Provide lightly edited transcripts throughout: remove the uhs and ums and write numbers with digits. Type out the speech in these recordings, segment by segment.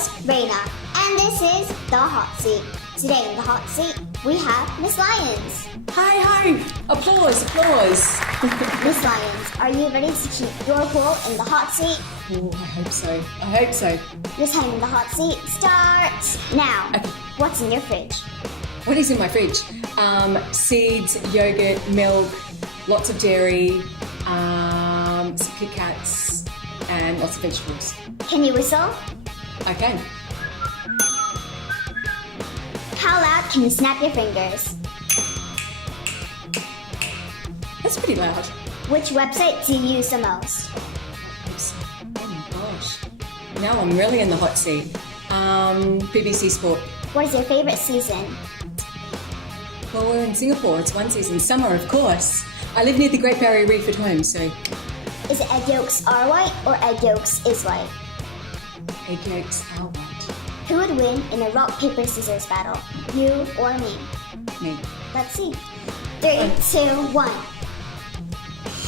host, Rayna, and this is The Hot Seat. Today in The Hot Seat, we have Miss Lyons. Hi! Applause! Miss Lyons, are you ready to keep your cool in the hot seat? Oh, I hope so. Your time in the hot seat starts now. Okay. What's in your fridge? What is in my fridge? Seeds, yogurt, milk, lots of dairy, some Kit Kats, and lots of vegetables. Can you whistle? I can. How loud can you snap your fingers? That's pretty loud. Which website do you use the most? Oops. Oh my gosh. Now I'm really in the hot seat. BBC Sport. What is your favorite season? Well, we're in Singapore. It's one season. Summer, of course. I live near the Great Barrier Reef at home, so... Is it egg yolks are white or egg yolks is white? Egg yolks are white. Who would win in a rock, paper, scissors battle? You or me? Me. Let's see. 3, 2, 1.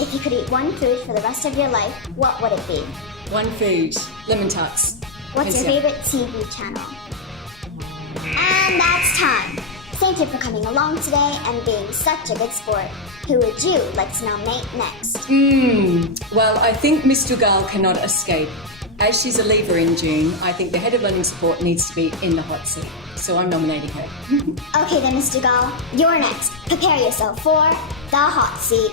If you could eat one food for the rest of your life, what would it be? One food. Lemon tarts. What's your Yes, yeah. favorite TV channel? And that's time. Thank you for coming along today and being such a good sport. Who would you like to nominate next? Well, I think Miss Dugal cannot escape. As she's a leaver in June, I think the head of learning support needs to be in the hot seat. So I'm nominating her. Okay then, Mr. Gall, you're next. Prepare yourself for the hot seat.